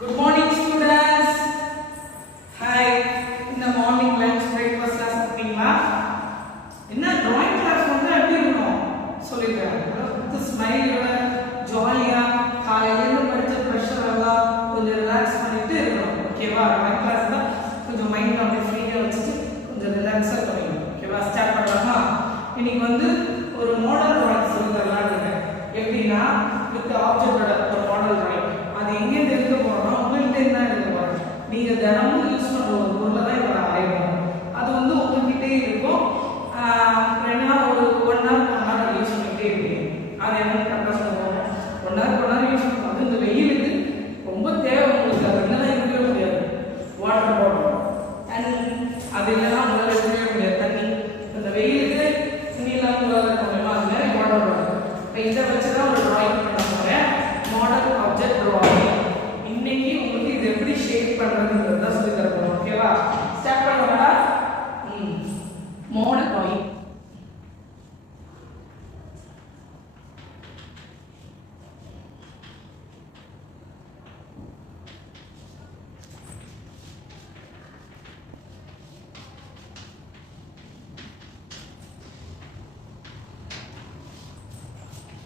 Good morning, students. Hi. In the morning lunch breakfast class பண்ணீங்களா? என்ன drawing class வந்து எப்படி இருக்கும் சொல்லிட்டேன். வித் ஸ்மைலோட ஜாலியா காலையில இருந்து படிச்ச பிரஷர் எல்லாம் கொஞ்சம் ரிலாக்ஸ் பண்ணிட்டு இருக்கணும். ஓகேவா? drawing class தான் கொஞ்சம் மைண்ட் அப்படியே ஃப்ரீயா வச்சுட்டு கொஞ்சம் ரிலாக்ஸா பண்ணணும். ஓகேவா? ஸ்டார்ட் பண்ணலாமா? இன்னைக்கு வந்து ஒரு மாடல் drawing சொல்லி தரலாம்னு இருக்கேன். எப்படின்னா வித் ஆப்ஜெக்ட்டோட ஒரு மாடல் drawing. அது எங்க இருந்து எடுக்க போறோம்னா உங்கள்கிட்ட இருந்தா எடுக்க போறோம். நீங்க தினமும் யூஸ் பண்ற ஒரு பொருளை தான் இப்ப நான் வரையணும். அது வந்து உங்ககிட்டே இருக்கும். ரெண்டா ஒரு 1 hour யூஸ் பண்ணிட்டே இருக்கீங்க. அது என்ன கரெக்டா சொல்லுவோம்? 1 hour யூஸ் பண்ணும்போது இந்த வெயிலுக்கு ரொம்ப தேவை உங்களுக்கு. அது என்னதான் இருக்கவே முடியாது. வாட்டர் பாட்டில் அண்ட் அது இல்லைன்னா உங்களால இருக்கவே முடியாது. தண்ணி இந்த வெயிலுக்கு தண்ணி இல்லாம உங்களால இருக்க முடியுமா? அது மாதிரி வாட்டர் பாட்டில். இப்போ இதை வச்சுதான் ஒரு டிராயிங் பண்ண போறேன். Model object drawing. இன்னைக்கு உங்களுக்கு இது எப்படி ஷேப் பண்றதுங்கிறத சொல்லி தர போறோம். ஓகேவா? ஸ்டார்ட் பண்ணலாமா? Model drawing.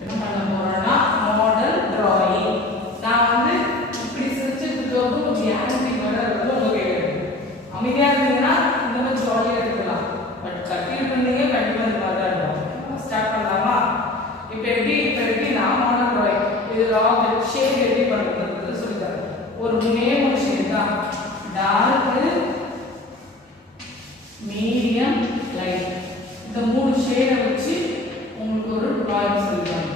என்ன பண்ண போறோம்னா மாடல் டிராயிங். நான் வந்து இப்படி சிரிச்சிட்டு இருக்கறது கொஞ்சம் ஆக்டிங் வர இருக்கு. உங்களுக்கு அமைதியா இருந்தீங்கன்னா இந்த மாதிரி ஜாலியா இருக்கலாம். பட் கட்டில் பண்ணீங்க கண்டிப்பா இந்த மாதிரி தான் இருக்கும். ஸ்டார்ட் பண்ணலாமா? இப்போ எப்படி நான் மாடல் டிராயிங் இதுல ஆப்ஜெக்ட் ஷேப் எப்படி பண்றதுன்னு சொல்லி தரேன். ஒரு நேம் ஷேப் தான். Dark, medium, light. இந்த மூணு ஷேடை வச்சு உங்களுக்கு ஒரு டிராயிங் சொல்லுவாங்க.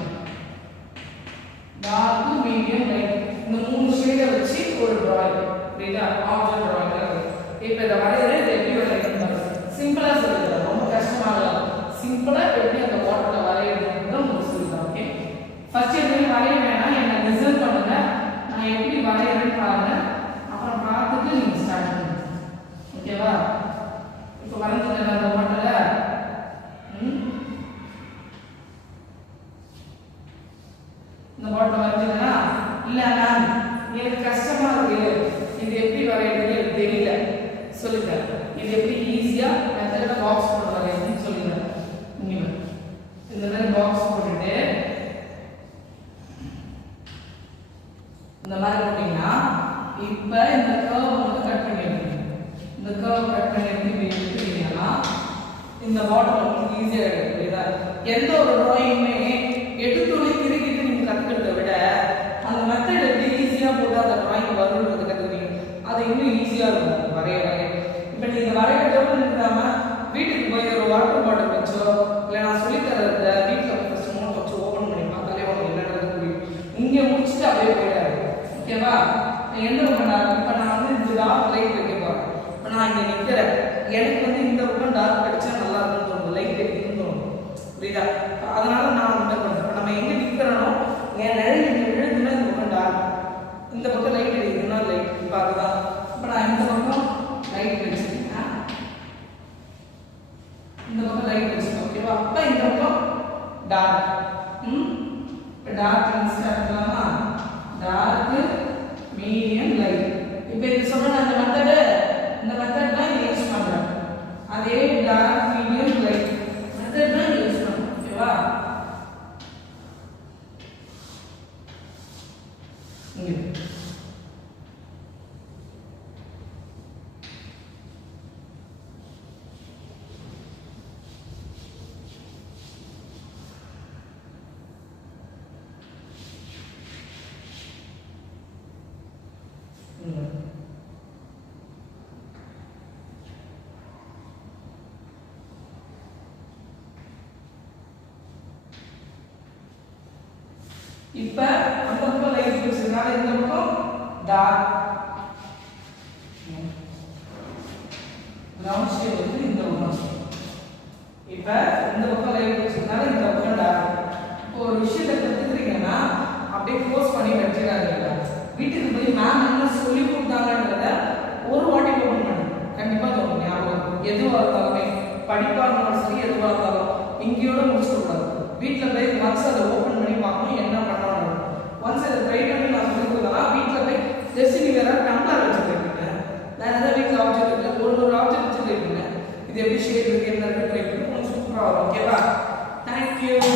Dark, medium, light. இந்த மூணு ஷேடை வச்சு ஒரு டிராயிங். புரியுதா? Object drawing. இப்போ இதை வரையறது எப்படி வரையணும் பாருங்க. சிம்பிளா சொல்லிடுறேன். ரொம்ப கஷ்டமா இல்லை. சிம்பிளா எப்படி அந்த வாட்டர்ல வரையறதுன்னு உங்களுக்கு சொல்லிடுறேன். ஓகே? ஃபர்ஸ்ட் எப்படி வரைய வேணாம், என்ன ரிசல்ட் பண்ணுங்க. நான் எப்படி வரையறேன்னு பாருங்க. அப்புறம் பார்த்துட்டு நீங்க ஸ்டார்ட் பண்ணுங்க. ஓகேவா? இப்போ வரைஞ்சிட்டேன் அந்த வாட்டர்ல. இந்த பாட்டில் வரைஞ்சிட்டா இல்லை மேம் எனக்கு கஷ்டமா இருக்கு, இது எப்படி வரையறது எனக்கு தெரியல சொல்லுங்க. இது எப்படி ஈஸியா மெத்தட பாக்ஸ் போட்டு வரையறதுன்னு சொல்லுங்க. இந்த மாதிரி பாக்ஸ் போட்டுட்டு இந்த மாதிரி போட்டீங்கன்னா இப்ப இந்த கர்வ் வந்து கட் பண்ணி எடுக்கணும். இந்த கர்வ் கட் பண்ணி எடுத்துட்டீங்கன்னா இந்த பாட்டில் உங்களுக்கு ஈஸியா எடுக்கும். எந்த ஒரு டிராயிங்குமே எடுத்துள்ளே திருக்கிட்டு நீங்க கத்துக்கிறத விட அந்த மெத்தட் எப்படி ஈஸியா போட்டு அந்த டிராயிங் வரும்ன்றது கத்துக்கிறீங்க. அது இன்னும் ஈஸியா இருக்கும் வரைய. இப்ப நீங்க வரையறதோட நிற்காம வீட்டுக்கு போய் ஒரு வாட்டர் பாட்டில் வச்சோ இல்லை நான் சொல்லி தரத வீட்டில் ஃபர்ஸ்ட் நோட் வச்சு ஓப்பன் பண்ணி பார்த்தாலே உங்களுக்கு என்னன்றது புரியும். இங்க முடிச்சுட்டு அப்படியே போயிடாது. ஓகேவா? என்ன பண்ணாரு? இப்ப நான் வந்து இந்த டார்க் லைட் வைக்க போறேன். இப்ப நான் இங்க நிக்கிறேன். எனக்கு வந்து இந்த பக்கம் டார்க் அடிச்சா நல்லா இருக்கும்னு தோணுது. லைட் இருக்குன்னு தோணும். புரியுதா? அதனால நான் வந்து பண்றேன். நம்ம எங்க நிக்கிறோமோ என் நிழல் எழுதுனா இந்த பக்கம் டார்க், இந்த பக்கம் லைட் அடிக்குதுன்னா லைட். இப்ப அதுதான். இப்ப நான் இந்த பக்கம் லைட் வச்சிருக்கேன், இந்த பக்கம் லைட் வச்சிருக்கேன். ஓகேவா? அப்ப இந்த பக்கம் டார்க். இப்ப டார்க் ஸ்டார்ட் பண்ணலாமா? Dark, medium, light. இப்ப இது சொன்ன அந்த மெத்தட், இந்த மெத்தட் தான் யூஸ் பண்றேன். அதே டார்க், மீடியம், லைட் மெத்தட் தான் யூஸ் பண்றேன். ஓகேவா? இப்ப அந்த பக்கம் லைட் வச்சிருக்காங்க, இந்த பக்கம் டார்க். ரவுண்ட் ஷேப் வந்து இந்த பக்கம். இப்ப இந்த பக்கம் லைட் வச்சிருக்காங்க, இந்த பக்கம் டார்க். இப்போ ஒரு விஷயத்தை கத்துக்கிறீங்கன்னா அப்படியே க்ளோஸ் பண்ணி வச்சிடாதீங்க. வீட்டுக்கு போய் மேம் என்ன சொல்லி கொடுத்தாங்கன்றத ஒரு வாட்டி ஓபன் பண்ணுங்க. கண்டிப்பா தோணும் ஞாபகம். எதுவாக இருந்தாலுமே படிப்பா இருந்தாலும் சரி, எதுவாக இருந்தாலும் இங்கேயோட முடிச்சுக்கூடாது. வீட்டில் போய் ஒன்ஸ் அதை ஓப்பன் பண்ணி பார்க்கணும் என்ன பண்ணணும். ஒன்ஸ் அதை ட்ரை பண்ணி நான் சொல்லி கொடுத்தா வீட்டில் போய் ஜஸ்ட் டம்ளர் வச்சு ட்ரை பண்ணுங்க. வேற ஏதாவது வீட்டில் ஆப்ஜெக்ட் இருக்குல்ல, ஒரு ஆப்ஜெக்ட் வச்சு ட்ரை பண்ணுங்க. இது எப்படி ஷேப் இருக்கு என்ன இருக்கு ட்ரை பண்ணி உங்களுக்கு சூப்பராக வரும். ஓகேவா? தேங்க்யூ.